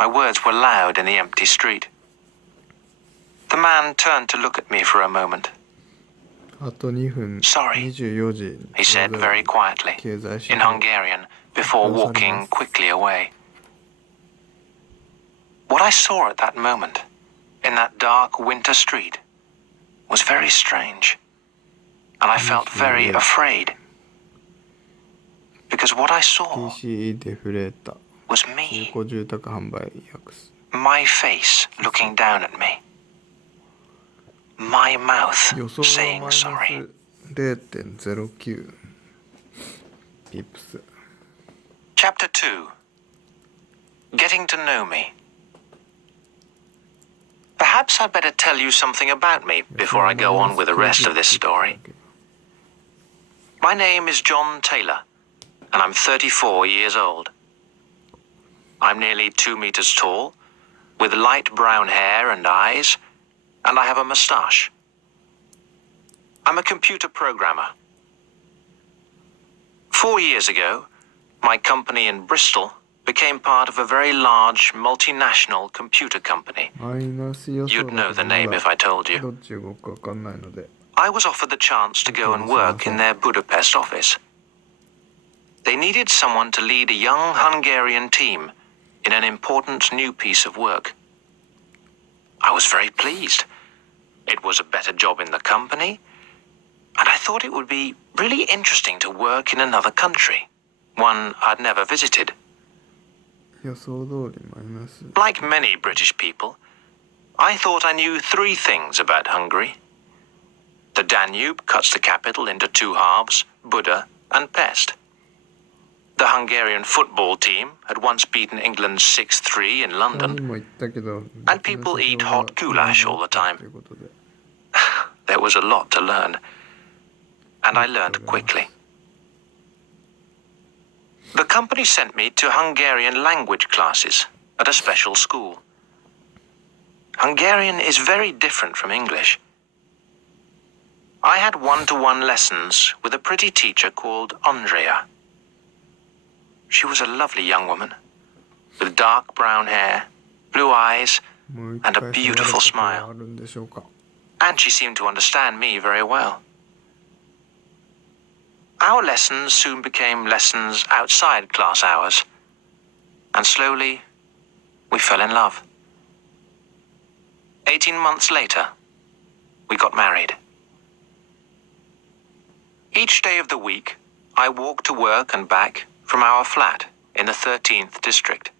My words were loud in the empty street. The man turned to look at me for a moment. Sorry, he said very quietly, in Hungarian, before walking quickly away. What I saw at that moment, in that dark winter street, was very strange, and I felt very afraid. Because what I saw was me, my face looking down at me, my mouth saying sorry. Chapter 2. Getting to know me. Perhaps I'd better tell you something about me before I go on with the rest of this story. My name is John Taylor, and I'm 34 years old. I'm nearly 2 meters tall, with light brown hair and eyes, and I have a moustache. I'm a computer programmer. 4 years ago, my company in Bristol became part of a very large multinational computer company. You'd know the name if I told you. I was offered the chance to go and work in their Budapest office. They needed someone to lead a young Hungarian team in an important new piece of work. I was very pleased. It was a better job in the company, and I thought it would be really interesting to work in another country, one I'd never visited. Like many British people, I thought I knew 3 things about Hungary. The Danube cuts the capital into 2 halves, Buda and Pest. The Hungarian football team had once beaten England 6-3 in London, and people eat hot goulash all the time. There was a lot to learn, and I learned quickly. The company sent me to Hungarian language classes at a special school. Hungarian is very different from English. I had one-to-one lessons with a pretty teacher called Andrea. She was a lovely young woman, with dark brown hair, blue eyes, and a beautiful smile. And she seemed to understand me very well. Our lessons soon became lessons outside class hours, and slowly we fell in love. 18 months later, we got married. Each day of the week, I walked to work and back from our flat in the 13th district.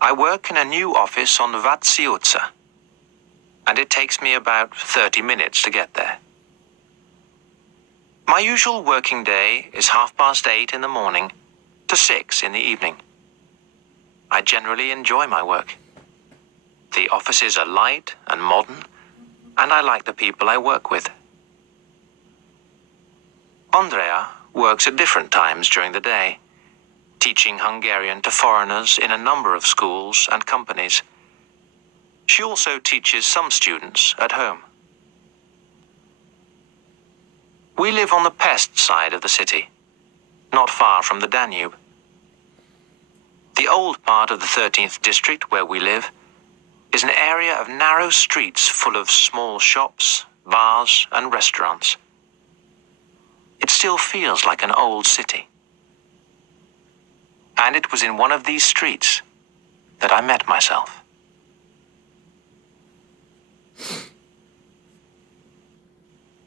I work in a new office on Vatsiutsa, and it takes me about 30 minutes to get there. My usual working day is 8:30 in the morning to 6 in the evening. I generally enjoy my work. The offices are light and modern, and I like the people I work with. Andrea works at different times during the day, teaching Hungarian to foreigners in a number of schools and companies. She also teaches some students at home. We live on the Pest side of the city, not far from the Danube. The old part of the 13th district where we live is an area of narrow streets full of small shops, bars, and restaurants. It still feels like an old city. And it was in one of these streets that I met myself.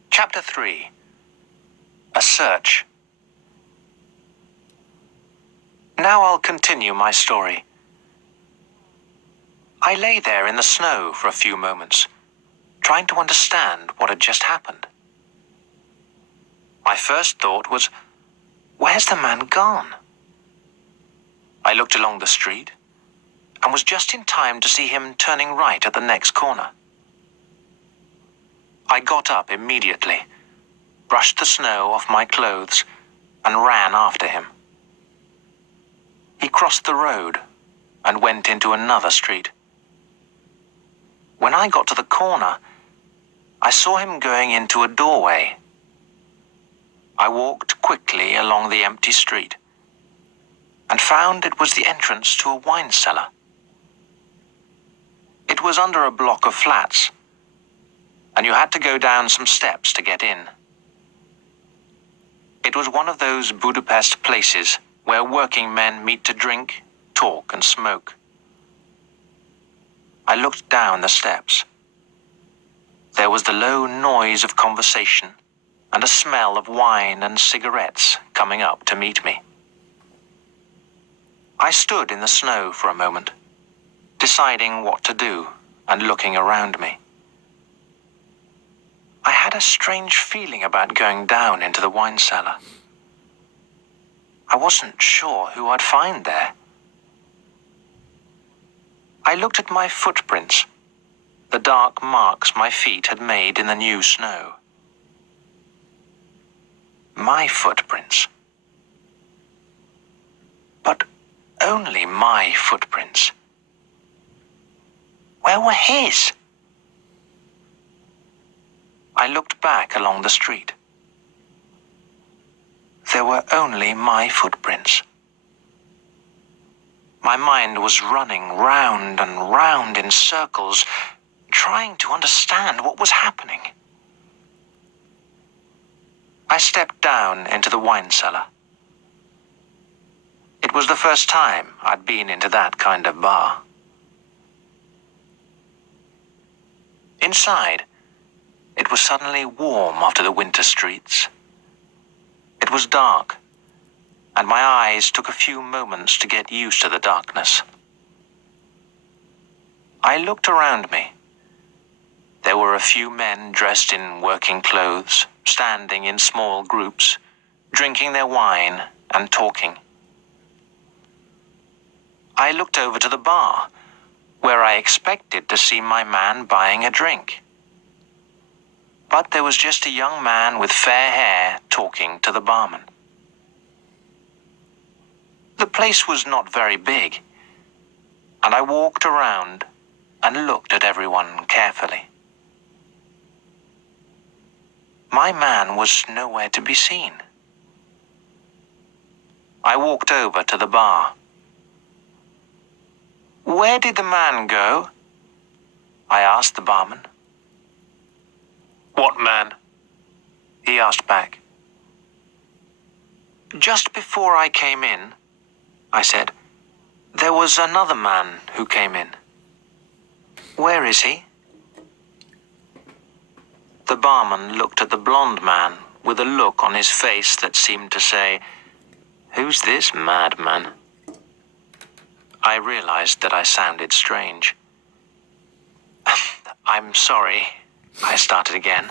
Chapter 3. A Search. Now I'll continue my story. I lay there in the snow for a few moments, trying to understand what had just happened. My first thought was, where's the man gone? I looked along the street and was just in time to see him turning right at the next corner. I got up immediately, brushed the snow off my clothes, and ran after him. He crossed the road and went into another street. When I got to the corner, I saw him going into a doorway. I walked quickly along the empty street and found it was the entrance to a wine cellar. It was under a block of flats, and you had to go down some steps to get in. It was one of those Budapest places where working men meet to drink, talk, and smoke. I looked down the steps. There was the low noise of conversation and a smell of wine and cigarettes coming up to meet me. I stood in the snow for a moment, deciding what to do and looking around me. I had a strange feeling about going down into the wine cellar. I wasn't sure who I'd find there. I looked at my footprints, the dark marks my feet had made in the new snow. My footprints. But only my footprints. Where were his? I looked back along the street. There were only my footprints. My mind was running round and round in circles, trying to understand what was happening. I stepped down into the wine cellar. It was the first time I'd been into that kind of bar. Inside, it was suddenly warm after the winter streets. It was dark, and my eyes took a few moments to get used to the darkness. I looked around me. There were a few men dressed in working clothes, standing in small groups, drinking their wine and talking. I looked over to the bar, where I expected to see my man buying a drink. But there was just a young man with fair hair talking to the barman. The place was not very big, and I walked around and looked at everyone carefully. My man was nowhere to be seen. I walked over to the bar. "Where did the man go?" I asked the barman. "What man?" he asked back. "Just before I came in," I said, "there was another man who came in. Where is he?" The barman looked at the blonde man with a look on his face that seemed to say, "Who's this madman?" I realized that I sounded strange. "I'm sorry," I started again.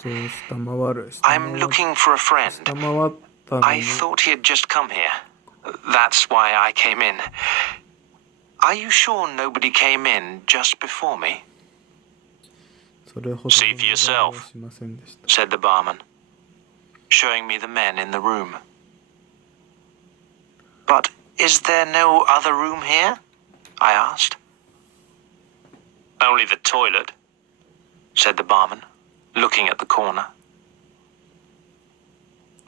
"I'm looking for a friend. I thought he had just come here. That's why I came in. Are you sure nobody came in just before me?" "See for yourself," said the barman, showing me the men in the room. "But is there no other room here?" I asked. "Only the toilet," said the barman, looking at the corner.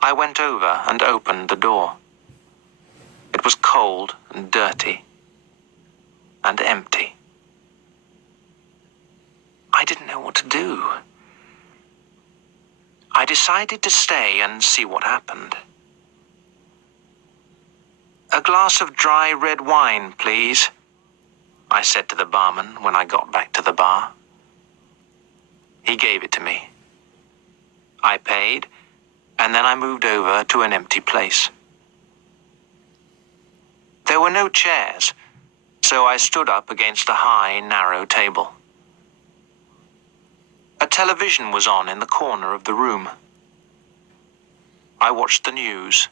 I went over and opened the door. It was cold and dirty and empty. I didn't know what to do. I decided to stay and see what happened. "A glass of dry red wine, please," I said to the barman when I got back to the bar. He gave it to me. I paid, and then I moved over to an empty place. There were no chairs, so I stood up against a high, narrow table. A television was on in the corner of the room. I watched the news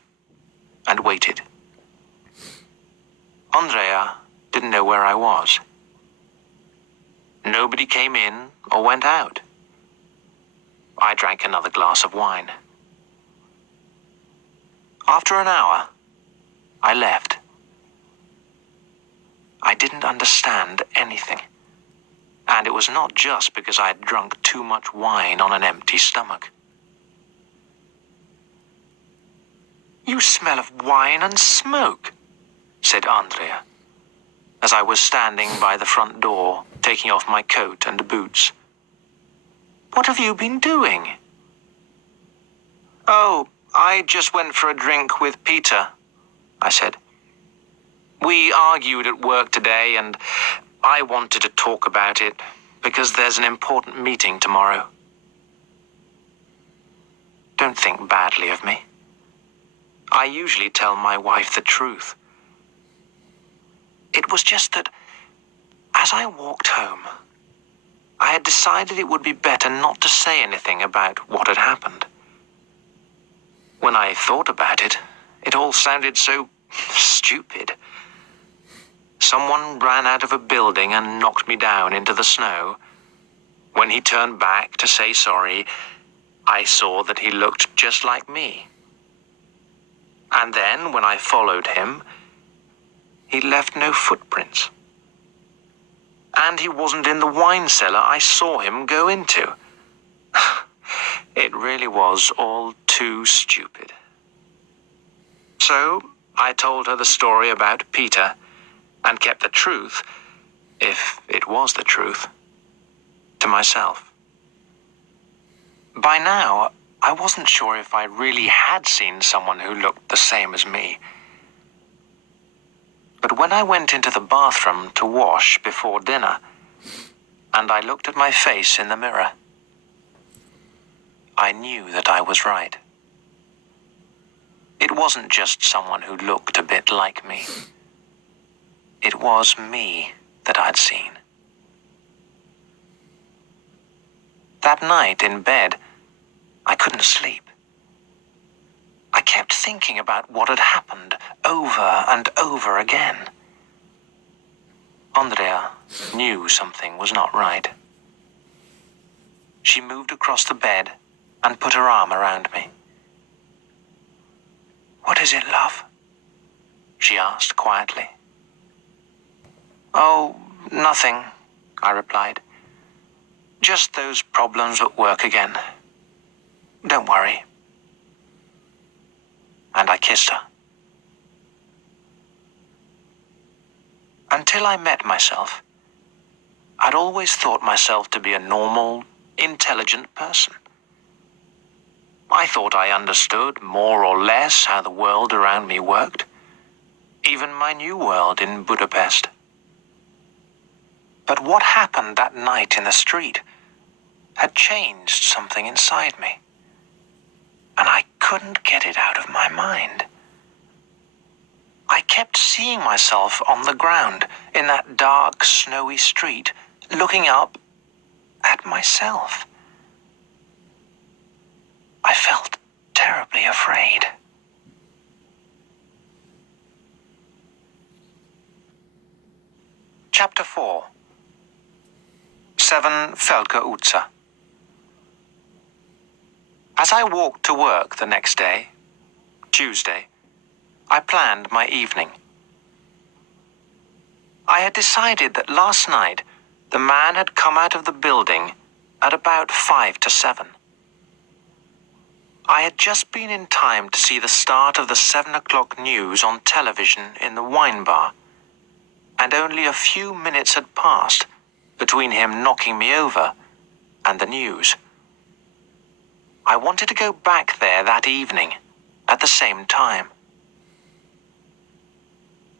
and waited. Andrea didn't know where I was. Nobody came in or went out. I drank another glass of wine. After an hour, I left. I didn't understand anything, and it was not just because I had drunk too much wine on an empty stomach. "You smell of wine and smoke," said Andrea, as I was standing by the front door, taking off my coat and boots. "What have you been doing?" "Oh, I just went for a drink with Peter," I said. "We argued at work today, and I wanted to talk about it because there's an important meeting tomorrow." Don't think badly of me. I usually tell my wife the truth. It was just that, as I walked home, I had decided it would be better not to say anything about what had happened. When I thought about it, it all sounded so stupid. Someone ran out of a building and knocked me down into the snow. When he turned back to say sorry, I saw that he looked just like me. And then, when I followed him, he left no footprints. And he wasn't in the wine cellar I saw him go into. It really was all too stupid. So, I told her the story about Peter and kept the truth, if it was the truth, to myself. By now, I wasn't sure if I really had seen someone who looked the same as me. But when I went into the bathroom to wash before dinner, and I looked at my face in the mirror, I knew that I was right. It wasn't just someone who looked a bit like me. It was me that I'd seen. That night in bed, I couldn't sleep. I kept thinking about what had happened over and over again. Andrea knew something was not right. She moved across the bed and put her arm around me. "What is it, love?" she asked quietly. "Oh, nothing," I replied. "Just those problems at work again. Don't worry." And I kissed her. Until I met myself, I'd always thought myself to be a normal, intelligent person. I thought I understood more or less how the world around me worked, even my new world in Budapest. But what happened that night in the street had changed something inside me, and I couldn't get it out of my mind. I kept seeing myself on the ground in that dark, snowy street, looking up at myself. I felt terribly afraid. Chapter 4. 7 Felka Utsa. As I walked to work the next day, Tuesday, I planned my evening. I had decided that last night the man had come out of the building at about 5 to 7. I had just been in time to see the start of the 7 o'clock news on television in the wine bar, and only a few minutes had passed between him knocking me over and the news. I wanted to go back there that evening at the same time.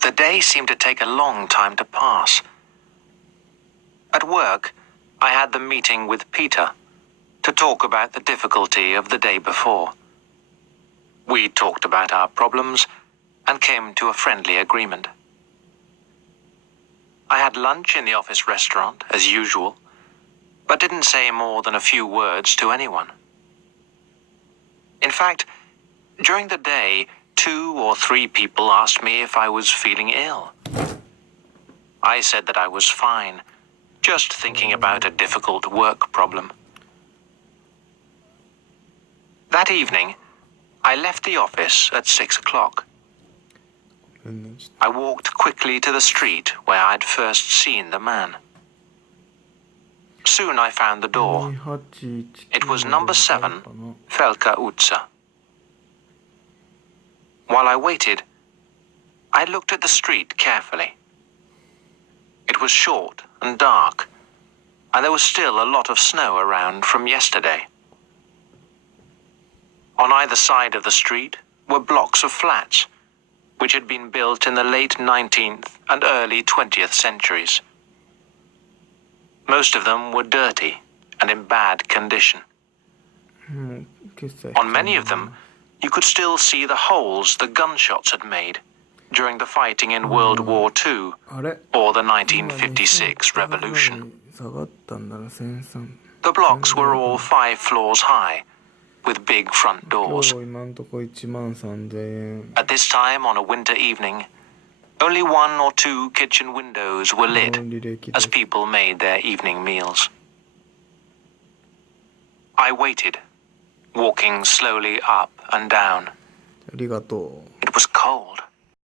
The day seemed to take a long time to pass. At work, I had the meeting with Peter to talk about the difficulty of the day before. We talked about our problems and came to a friendly agreement. I had lunch in the office restaurant, as usual, but didn't say more than a few words to anyone. In fact, during the day, 2 or 3 people asked me if I was feeling ill. I said that I was fine, just thinking about a difficult work problem. That evening, I left the office at 6 o'clock. I walked quickly to the street where I'd first seen the man. Soon I found the door. It was number 7, Felka Utsa. While I waited, I looked at the street carefully. It was short and dark, and there was still a lot of snow around from yesterday. On either side of the street were blocks of flats, which had been built in the late 19th and early 20th centuries. Most of them were dirty and in bad condition. On many of them, you could still see the holes the gunshots had made during the fighting in World War II or the 1956 revolution. The blocks were all 5 floors high, with big front doors. At this time on a winter evening, only 1 or 2 kitchen windows were lit as people made their evening meals. I waited, walking slowly up and down. It was cold.